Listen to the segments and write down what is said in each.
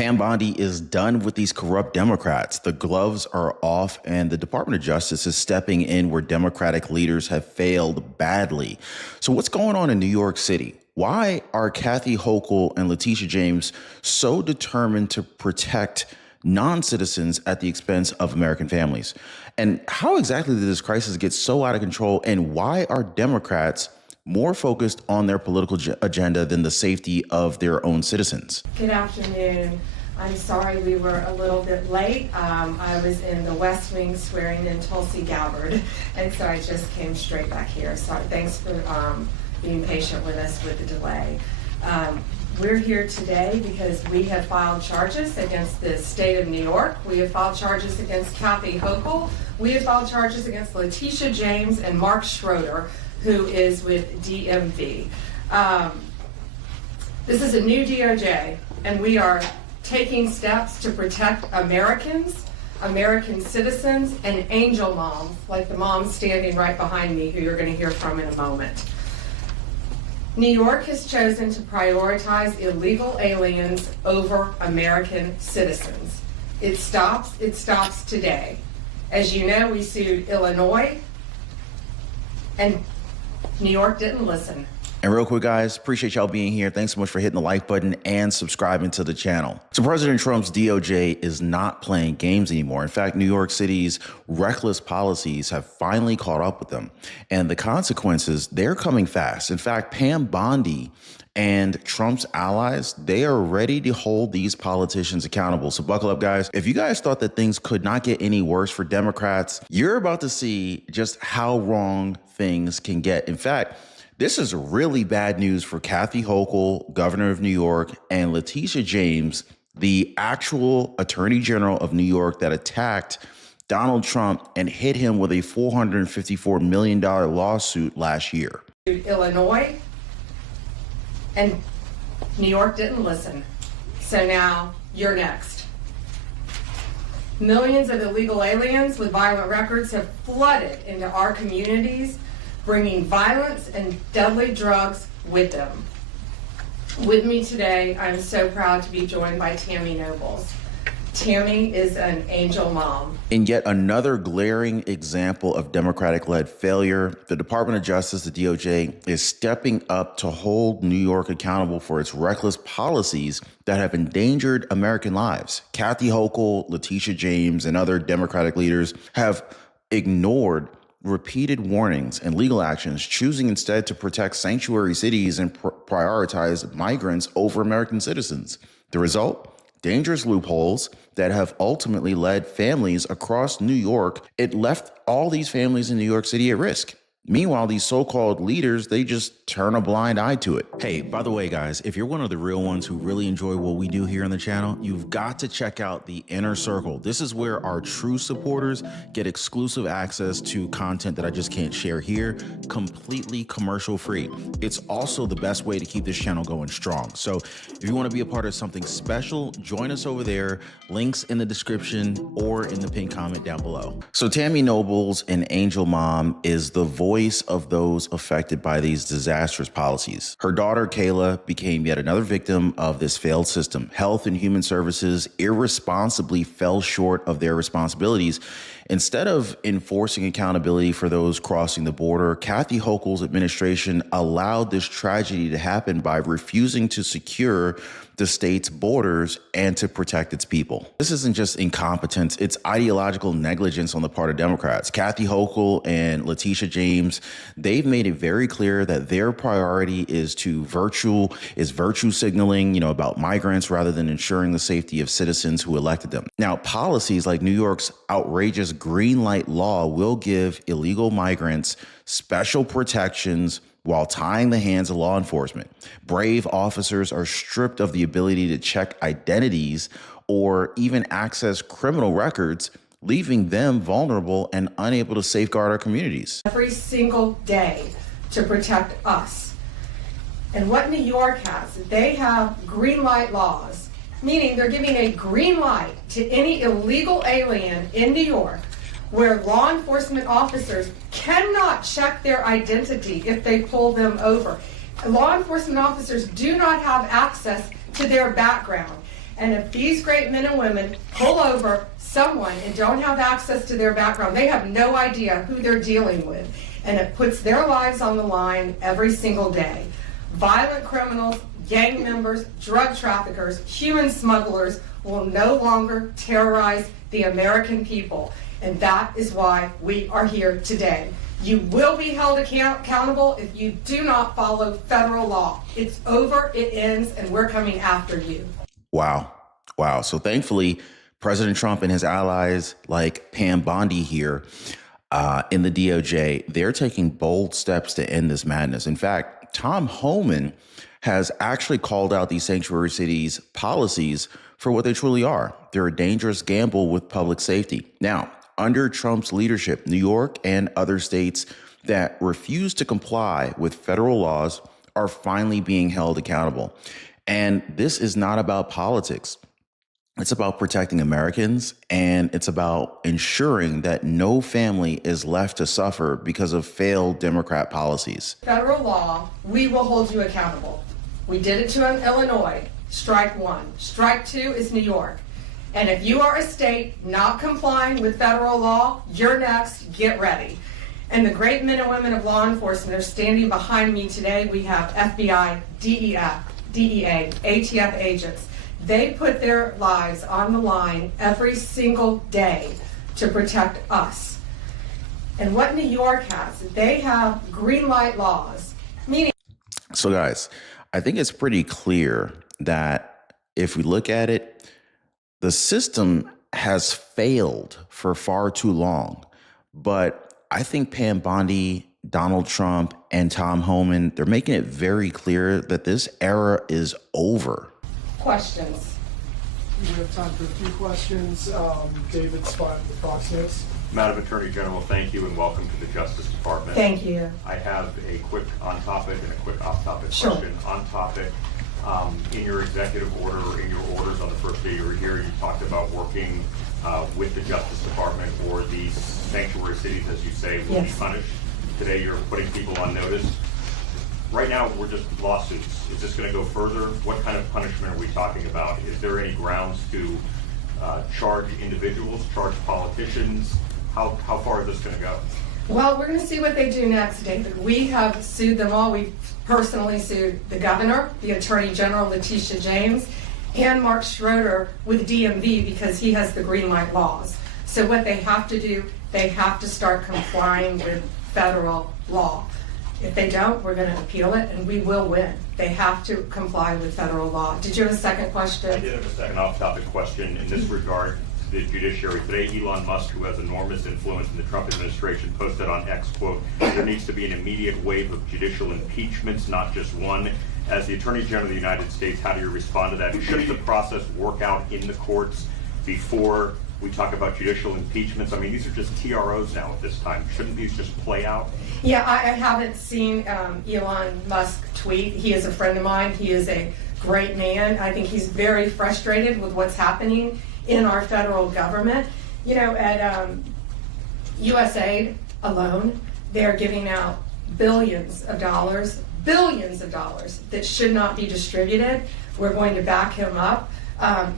Pam Bondi is done with these corrupt Democrats. The gloves are off, and the Department of Justice is stepping in where Democratic leaders have failed badly. So what's going on in New York City? Why are Kathy Hochul and Letita James so determined to protect non-citizens at the expense of American families? And how exactly did this crisis get so out of control? And why are Democrats more focused on their political agenda than the safety of their own citizens? Good afternoon. I'm sorry we were a little bit late. I was in the West Wing swearing in Tulsi Gabbard, and so I just came straight back here. So thanks for being patient with us with the delay. We're here today because we have filed charges against the state of New York. We have filed charges against Kathy Hochul. We have filed charges against Letita James and Mark Schroeder, who is with DMV. This is a new DOJ, and we are taking steps to protect Americans, American citizens, and angel moms, like the mom standing right behind me, who you're going to hear from in a moment. New York has chosen to prioritize illegal aliens over American citizens. It stops today. As you know, we sued Illinois, and New York didn't listen. And real quick, guys, appreciate y'all being here. Thanks so much for hitting the like button and subscribing to the channel. So President Trump's DOJ is not playing games anymore. In fact, New York City's reckless policies have finally caught up with them. And the consequences, they're coming fast. In fact, Pam Bondi and Trump's allies, they are ready to hold these politicians accountable. So buckle up, guys. If you guys thought that things could not get any worse for Democrats, you're about to see just how wrong things can get. In fact, this is really bad news for Kathy Hochul, governor of New York, and Letita James, the actual attorney general of New York that attacked Donald Trump and hit him with a $454 million lawsuit last year. Illinois, and New York didn't listen. So now you're next. Millions of illegal aliens with violent records have flooded into our communities, bringing violence and deadly drugs with them. With me today, I'm so proud to be joined by Tammy Nobles. Tammy is an angel mom. In yet another glaring example of Democratic-led failure, the Department of Justice, the DOJ, is stepping up to hold New York accountable for its reckless policies that have endangered American lives. Kathy Hochul, Letita James, and other Democratic leaders have ignored repeated warnings and legal actions, choosing instead to protect sanctuary cities and prioritize migrants over American citizens. The result? Dangerous loopholes that have ultimately led families across New York. It left all these families in New York City at risk. Meanwhile, these so-called leaders, they just turn a blind eye to it. Hey, by the way, guys, if you're one of the real ones who really enjoy what we do here on the channel, you've got to check out the Inner Circle. This is where our true supporters get exclusive access to content that I just can't share here, completely commercial free. It's also the best way to keep this channel going strong. So if you want to be a part of something special, join us over there. Links in the description or in the pinned comment down below. So Tammy Nobles, an angel mom, is the voice of those affected by these disastrous policies. Her daughter, Kayla, became yet another victim of this failed system. Health and Human Services irresponsibly fell short of their responsibilities. Instead of enforcing accountability for those crossing the border, Kathy Hochul's administration allowed this tragedy to happen by refusing to secure the state's borders and to protect its people. This isn't just incompetence, it's ideological negligence on the part of Democrats. Kathy Hochul and Letita James, they've made it very clear that their priority is virtue signaling, about migrants rather than ensuring the safety of citizens who elected them. Now, policies like New York's outrageous Greenlight law will give illegal migrants special protections while tying the hands of law enforcement. Brave officers are stripped of the ability to check identities or even access criminal records, leaving them vulnerable and unable to safeguard our communities. Every single day to protect us. And what New York has, they have green light laws, meaning they're giving a green light to any illegal alien in New York, where law enforcement officers cannot check their identity if they pull them over. Law enforcement officers do not have access to their background. And if these great men and women pull over someone and don't have access to their background, they have no idea who they're dealing with. And it puts their lives on the line every single day. Violent criminals, gang members, drug traffickers, human smugglers will no longer terrorize the American people. And that is why we are here today. You will be held accountable if you do not follow federal law. It's over, it ends, and we're coming after you. Wow. Wow. So thankfully, President Trump and his allies like Pam Bondi here in the DOJ, they're taking bold steps to end this madness. In fact, Tom Homan has actually called out these sanctuary cities policies for what they truly are. They're a dangerous gamble with public safety. Now, under Trump's leadership, New York and other states that refuse to comply with federal laws are finally being held accountable. And this is not about politics. It's about protecting Americans, and it's about ensuring that no family is left to suffer because of failed Democrat policies. Federal law, we will hold you accountable. We did it to Illinois, strike one. Strike two is New York. And if you are a state not complying with federal law, you're next, get ready. And the great men and women of law enforcement are standing behind me today. We have FBI, DEA, ATF agents. They put their lives on the line every single day to protect us. And what New York has, they have Greenlight laws, meaning... So guys, I think it's pretty clear that if we look at it, the system has failed for far too long. But I think Pam Bondi, Donald Trump, and Tom Homan, they're making it very clear that this era is over. Questions? We have time for a few questions. David Spott with Fox News. Madam Attorney General, thank you and welcome to the Justice Department. Thank you. I have a quick on-topic and a quick off-topic Sure. question. On-topic, in your executive order or in your orders on the first day you were here, you talked about working with the Justice Department or these sanctuary cities, as you say, will Yes. be punished. Today you're putting people on notice. Right now, we're just lawsuits. Is this going to go further? What kind of punishment are we talking about? Is there any grounds to charge individuals, charge politicians? How far is this going to go? Well, we're going to see what they do next, David. We have sued them all. We've personally sued the governor, the Attorney General, Letita James, and Mark Schroeder with DMV because he has the Greenlight laws. So what they have to do, they have to start complying with federal law. If they don't, we're going to appeal it, and we will win. They have to comply with federal law. Did you have a second question? I did have a second off-topic question in this regard. The judiciary. Today, Elon Musk, who has enormous influence in the Trump administration, posted on X, quote, there needs to be an immediate wave of judicial impeachments, not just one. As the Attorney General of the United States, how do you respond to that? Should the process work out in the courts before we talk about judicial impeachments? I mean, these are just TROs now at this time. Shouldn't these just play out? Yeah, I haven't seen Elon Musk tweet. He is a friend of mine. He is a great man. I think he's very frustrated with what's happening in our federal government. You know, at USAID alone, they're giving out billions of dollars that should not be distributed. We're going to back him up.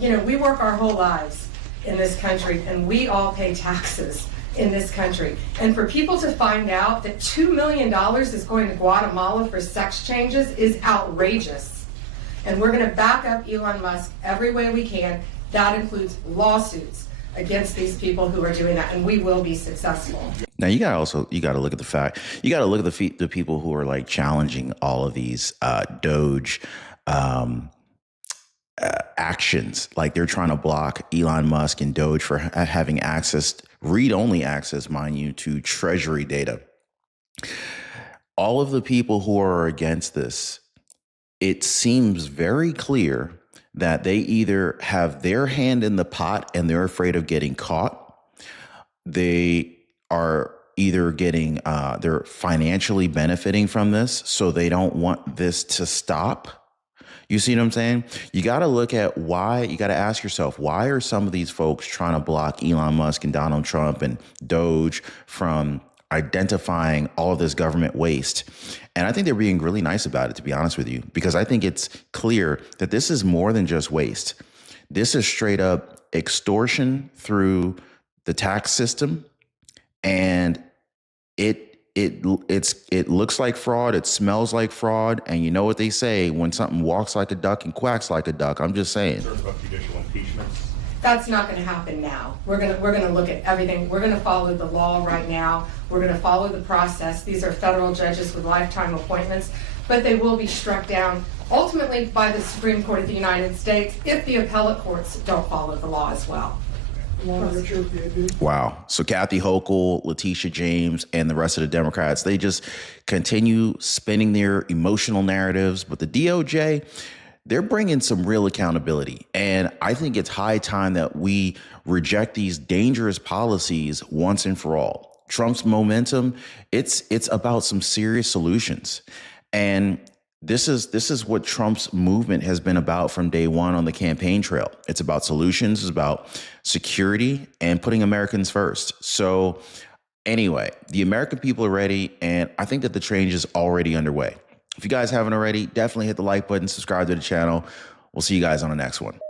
You know, we work our whole lives in this country, and we all pay taxes in this country. And for people to find out that $2 million is going to Guatemala for sex changes is outrageous. And we're going to back up Elon Musk every way we can. That includes lawsuits against these people who are doing that, and we will be successful. Now you got to look at the fact, you got to look at the people who are like challenging all of these Doge actions. Like they're trying to block Elon Musk and Doge for having access, read-only access, mind you, to Treasury data. All of the people who are against this, it seems very clear that they either have their hand in the pot and they're afraid of getting caught. They are either getting, they're financially benefiting from this, so they don't want this to stop. You see what I'm saying? You got to look at why, you got to ask yourself, why are some of these folks trying to block Elon Musk and Donald Trump and Doge from identifying all of this government waste? And I think they're being really nice about it, to be honest with you, because I think it's clear that this is more than just waste. This is straight up extortion through the tax system, and it looks like fraud, it smells like fraud, and you know what they say, when something walks like a duck and quacks like a duck. I'm just saying. Concerns about judicial impeachments. That's not going to happen now. We're going to look at everything. We're going to follow the law right now. We're going to follow the process. These are federal judges with lifetime appointments, but they will be struck down ultimately by the Supreme Court of the United States if the appellate courts don't follow the law as well. Wow. So Kathy Hochul, Letitia James, and the rest of the Democrats, they just continue spinning their emotional narratives. But the DOJ, they're bringing some real accountability. And I think it's high time that we reject these dangerous policies once and for all. Trump's momentum, it's about some serious solutions. And this is what Trump's movement has been about from day one on the campaign trail. It's about solutions, it's about security and putting Americans first. So anyway, the American people are ready, and I think that the change is already underway. If you guys haven't already, definitely hit the like button, subscribe to the channel. We'll see you guys on the next one.